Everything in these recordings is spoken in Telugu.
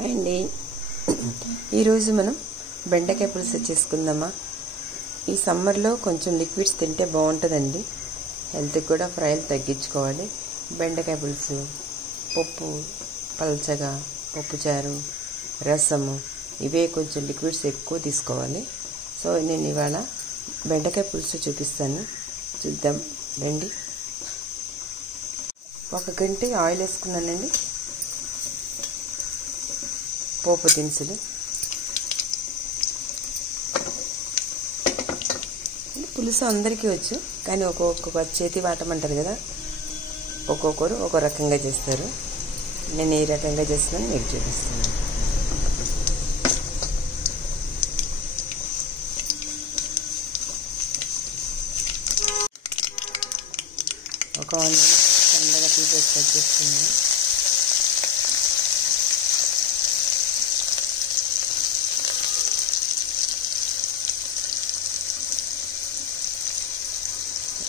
అండి ఈరోజు మనం బెండకాయ పులుసు చేసుకుందామా. ఈ సమ్మర్లో కొంచెం లిక్విడ్స్ తింటే బాగుంటుందండి. హెల్త్కి కూడా ఫ్రైలు తగ్గించుకోవాలి. బెండకాయ పులుసు, పప్పు పల్చగా, పప్పుచారు, రసము ఇవే కొంచెం లిక్విడ్స్ ఎక్కువ తీసుకోవాలి. సో నేను ఇవాళ బెండకాయ పులుసు చూపిస్తాను, చూద్దాం రండి. 1 గంట ఆయిల్ వేసుకున్నానండి. పోపు దినుసులు, పులుసు అందరికీ వచ్చు, కానీ ఒక్కొక్క చేతి వాటమంటారు కదా, ఒక్కొక్కరు ఒక్కో రకంగా చేస్తారు. నేను ఏ రకంగా చేస్తున్నాను మీకు చూపిస్తాను. ఒక ఆనియన్ సన్నగా పీసెస్ కట్ చేసుకున్నాను.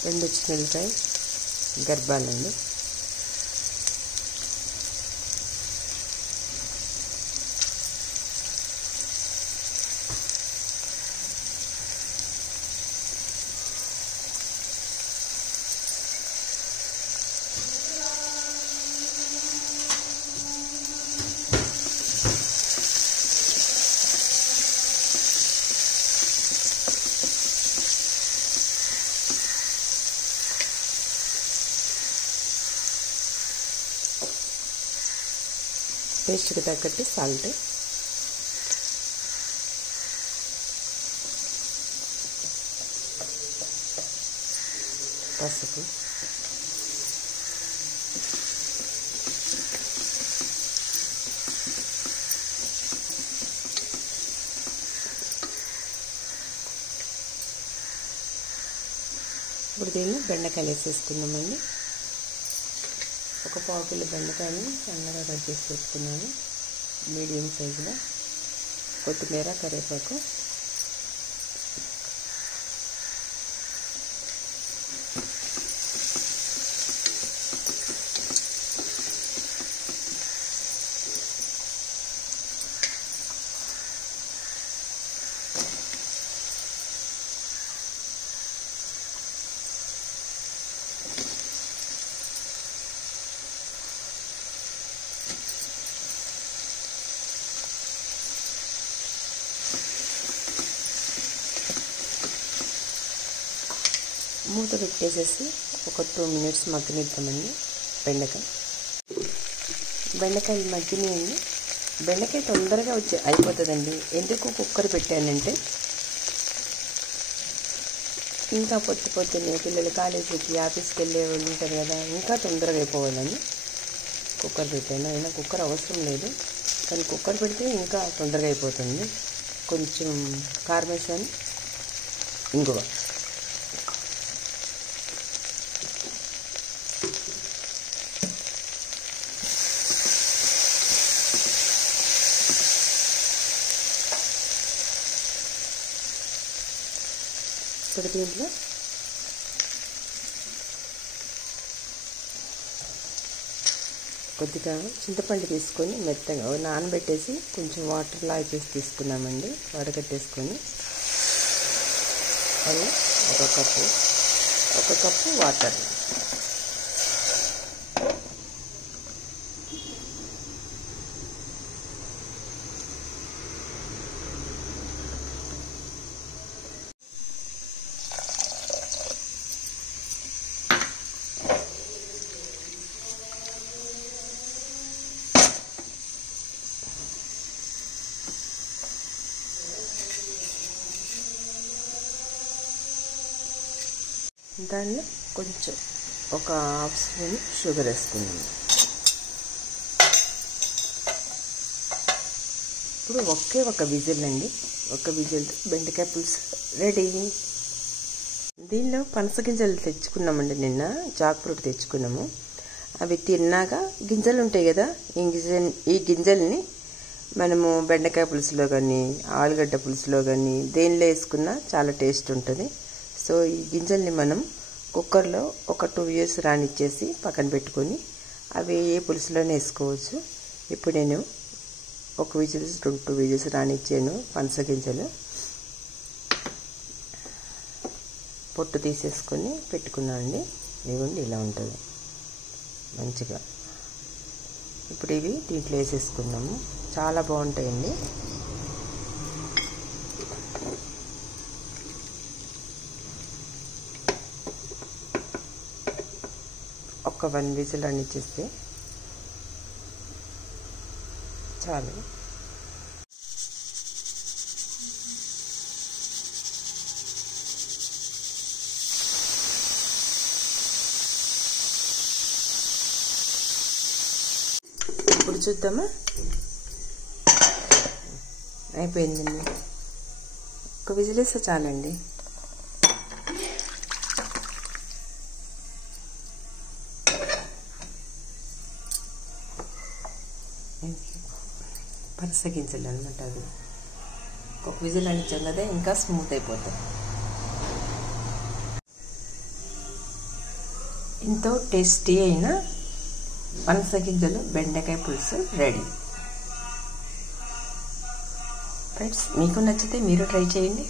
రెండు చిన్నకాయ గర్భాలండి, టేస్ట్కి తగ్గట్టు సాల్ట్, పసుపు, ఇప్పుడు దీన్ని బెండకాయలు వేసేసుకుందామండి. ఒక 1/4 కిలో బెండకాయని సన్నగా కట్ చేసి పెట్టుకున్నాను, మీడియం సైజులో. కొత్తిమీర, కరివేపాకు, మూత పెట్టేసేసి ఒక 2 మినిట్స్ మగ్గనిద్దామండి. బెండకాయలు మగ్గినాయండి. బెండకాయ తొందరగా అయిపోతుందండి. ఎందుకు కుక్కర్ పెట్టానంటే, ఇంకా పొద్దున్నే పిల్లలు కాలేజీకి, ఆఫీస్కి వెళ్ళే వాళ్ళు ఉంటారు కదా, ఇంకా తొందరగా అయిపోవాలని కుక్కర్ పెట్టాను. అయినా కుక్కర్ అవసరం లేదు, కానీ కుక్కర్ పెడితే ఇంకా తొందరగా అయిపోతుంది. కొంచెం కారం వేసాను, ఇంగువ, ఇప్పుడు దీంట్లో కొద్దిగా చింతపండు తీసుకొని మెత్తగా నానబెట్టేసి కొంచెం వాటర్ లాగా చేసి తీసుకున్నామండి. వడగట్టేసుకొని అలా 1 కప్పు వాటర్, దానిలో కొంచెం ఒక 1/2 స్పూన్ షుగర్ వేసుకుందాం. ఇప్పుడు ఒక విజిల్ అండి, ఒక విజిల్తో బెండకాయ పులుసు రెడీ. దీనిలో పనసగింజలు తెచ్చుకున్నామండి, నిన్న జాక్ ఫ్రూట్ తెచ్చుకున్నాము. అవి తిన్నాక గింజలు ఉంటాయి కదా, ఈ గింజల్ని మనము బెండకాయ పులుసులో కానీ, ఆలుగడ్డ పులుసులో కానీ దేనిలో వేసుకున్నా చాలా టేస్ట్ ఉంటుంది. సో ఈ గింజల్ని మనం కుక్కర్లో ఒక 2 విజిల్స్ రానిచ్చేసి పక్కన పెట్టుకొని అవి ఏ పులుసులోనే వేసుకోవచ్చు. ఇప్పుడు నేను ఒక విజిల్ 2 విజిల్స్ రానిచ్చాను. పనస గింజలు పొట్టు తీసేసుకొని పెట్టుకున్నాను అండి. ఇదిగోండి ఇలా ఉంటుంది మంచిగా. ఇప్పుడు ఇవి దీంట్లో వేసేసుకుందాము. చాలా బాగుంటాయండి. ఒక 1 విజిల్ రానిచ్చేస్తే చాలు. ఇప్పుడు చూద్దామా. అయిపోయిందండి. ఒక విజిల్ వేస్తే చాలండి. పనస గింజలు అనమాట. అది ఒక విజిల్ అనిచ్చాం కదా, ఇంకా స్మూత్ అయిపోతాయి. ఎంతో టేస్టీ అయిన పనస గింజలు బెండకాయ పులుసు రెడీ. ఫ్రెండ్స్, మీకు నచ్చితే మీరు ట్రై చేయండి.